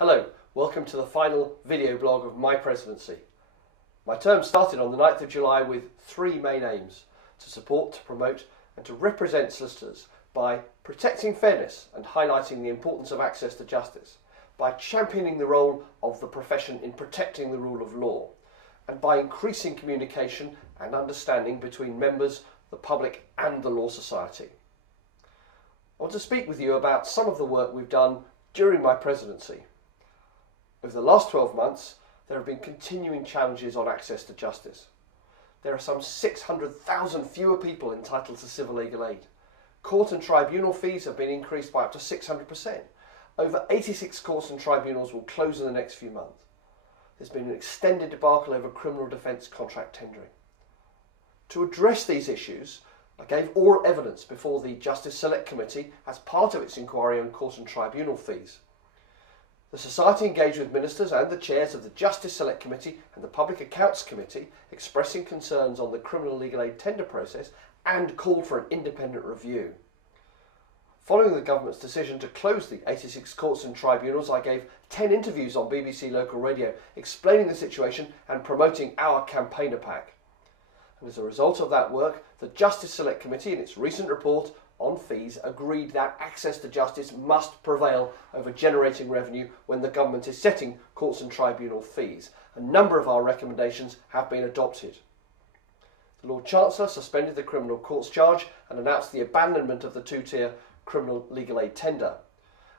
Hello, welcome to the final video blog of my presidency. My term started on the 9th of July with three main aims: to support, to promote and to represent solicitors by protecting fairness and highlighting the importance of access to justice, by championing the role of the profession in protecting the rule of law, and by increasing communication and understanding between members, the public and the Law Society. I want to speak with you about some of the work we've done during my presidency. Over the last 12 months, there have been continuing challenges on access to justice. There are some 600,000 fewer people entitled to civil legal aid. Court and tribunal fees have been increased by up to 600%. Over 86 courts and tribunals will close in the next few months. There's been an extended debacle over criminal defence contract tendering. To address these issues, I gave oral evidence before the Justice Select Committee as part of its inquiry on court and tribunal fees. The Society engaged with ministers and the chairs of the Justice Select Committee and the Public Accounts Committee, expressing concerns on the criminal legal aid tender process and called for an independent review. Following the government's decision to close the 86 courts and tribunals, I gave 10 interviews on BBC Local Radio explaining the situation and promoting our campaigner pack. And as a result of that work, the Justice Select Committee, in its recent report on fees, agreed that access to justice must prevail over generating revenue when the government is setting courts and tribunal fees. A number of our recommendations have been adopted. The Lord Chancellor suspended the criminal courts charge and announced the abandonment of the two-tier criminal legal aid tender.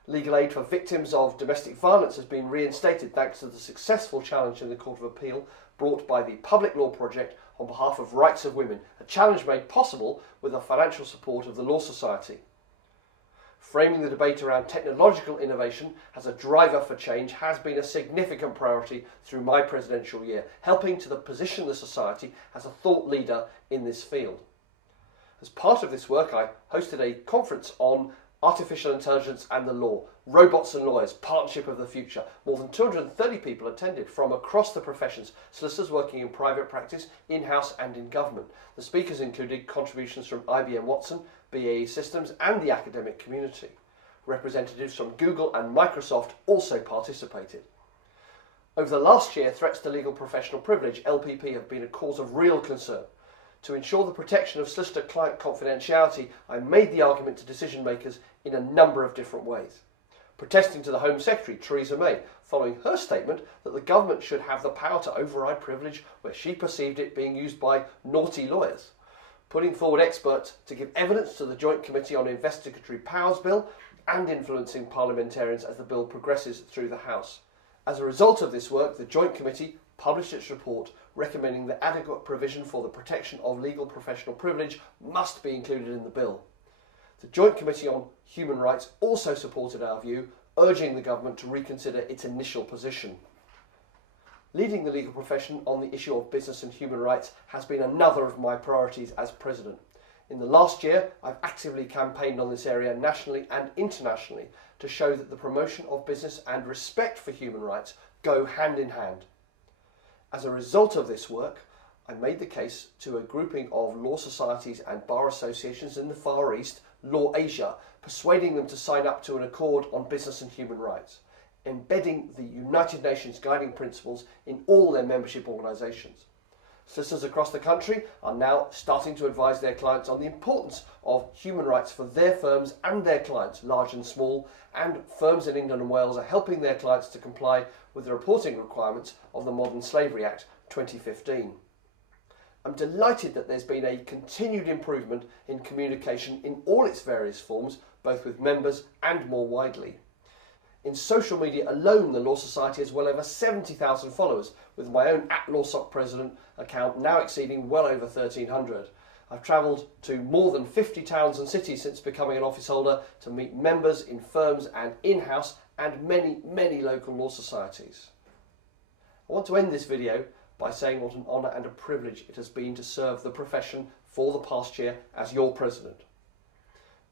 Legal aid for victims of domestic violence has been reinstated thanks to the successful challenge in the Court of Appeal brought by the Public Law Project on behalf of rights of women, a challenge made possible with the financial support of the Law Society. Framing the debate around technological innovation as a driver for change has been a significant priority through my presidential year, helping to position the Society as a thought leader in this field. As part of this work, I hosted a conference on Artificial Intelligence and the Law, Robots and Lawyers, Partnership of the Future. More than 230 people attended from across the professions, solicitors working in private practice, in-house and in government. The speakers included contributions from IBM Watson, BAE Systems and the academic community. Representatives from Google and Microsoft also participated. Over the last year, threats to legal professional privilege, LPP, have been a cause of real concern. To ensure the protection of solicitor-client confidentiality, I made the argument to decision makers in a number of different ways. Protesting to the Home Secretary, Theresa May, following her statement that the government should have the power to override privilege where she perceived it being used by naughty lawyers. Putting forward experts to give evidence to the Joint Committee on Investigatory Powers Bill and influencing parliamentarians as the bill progresses through the House. As a result of this work, the Joint Committee published its report recommending that adequate provision for the protection of legal professional privilege must be included in the bill. The Joint Committee on Human Rights also supported our view, urging the government to reconsider its initial position. Leading the legal profession on the issue of business and human rights has been another of my priorities as President. In the last year, I've actively campaigned on this area nationally and internationally to show that the promotion of business and respect for human rights go hand in hand. As a result of this work, I made the case to a grouping of law societies and bar associations in the Far East, Law Asia, persuading them to sign up to an accord on business and human rights, embedding the United Nations guiding principles in all their membership organisations. Solicitors across the country are now starting to advise their clients on the importance of human rights for their firms and their clients, large and small, and firms in England and Wales are helping their clients to comply with the reporting requirements of the Modern Slavery Act 2015. I'm delighted that there's been a continued improvement in communication in all its various forms, both with members and more widely. In social media alone, the Law Society has well over 70,000 followers, with my own @LawSoc President account now exceeding well over 1,300. I've travelled to more than 50 towns and cities since becoming an office holder to meet members in firms and in-house and many local law societies. I want to end this video by saying what an honour and a privilege it has been to serve the profession for the past year as your President.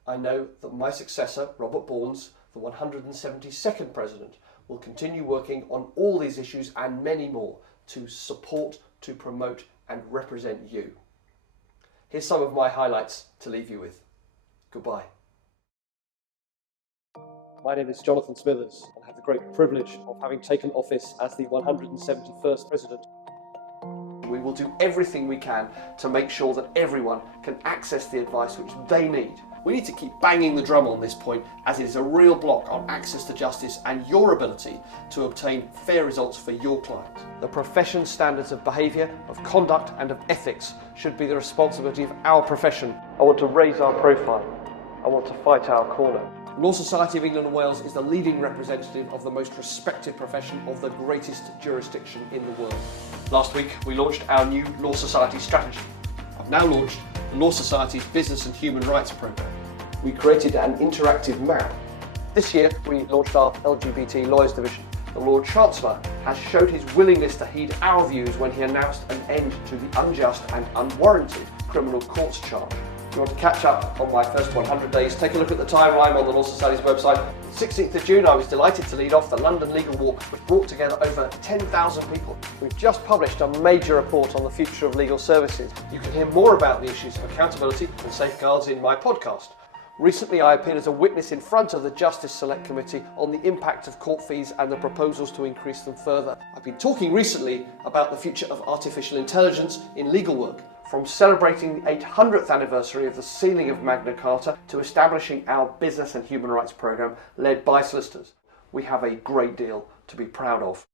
I know that my successor, Robert Bournes, the 172nd President, will continue working on all these issues and many more to support, to promote and represent you. Here's some of my highlights to leave you with. Goodbye. My name is Jonathan Smithers, and I have the great privilege of having taken office as the 171st President. We will do everything we can to make sure that everyone can access the advice which they need. We need to keep banging the drum on this point, as it is a real block on access to justice and your ability to obtain fair results for your clients. The profession's standards of behaviour, of conduct and of ethics should be the responsibility of our profession. I want to raise our profile. I want to fight our corner. Law Society of England and Wales is the leading representative of the most respected profession of the greatest jurisdiction in the world. Last week we launched our new Law Society strategy. I've now launched the Law Society's Business and Human Rights Programme. We created an interactive map. This year we launched our LGBT Lawyers Division. The Lord Chancellor has showed his willingness to heed our views when he announced an end to the unjust and unwarranted criminal courts charge. If you want to catch up on my first 100 days, take a look at the timeline on the Law Society's website. The 16th of June, I was delighted to lead off the London Legal Walk, which brought together over 10,000 people. We've just published a major report on the future of legal services. You can hear more about the issues of accountability and safeguards in my podcast. Recently, I appeared as a witness in front of the Justice Select Committee on the impact of court fees and the proposals to increase them further. I've been talking recently about the future of artificial intelligence in legal work. From celebrating the 800th anniversary of the sealing of Magna Carta to establishing our Business and Human Rights Programme led by solicitors, we have a great deal to be proud of.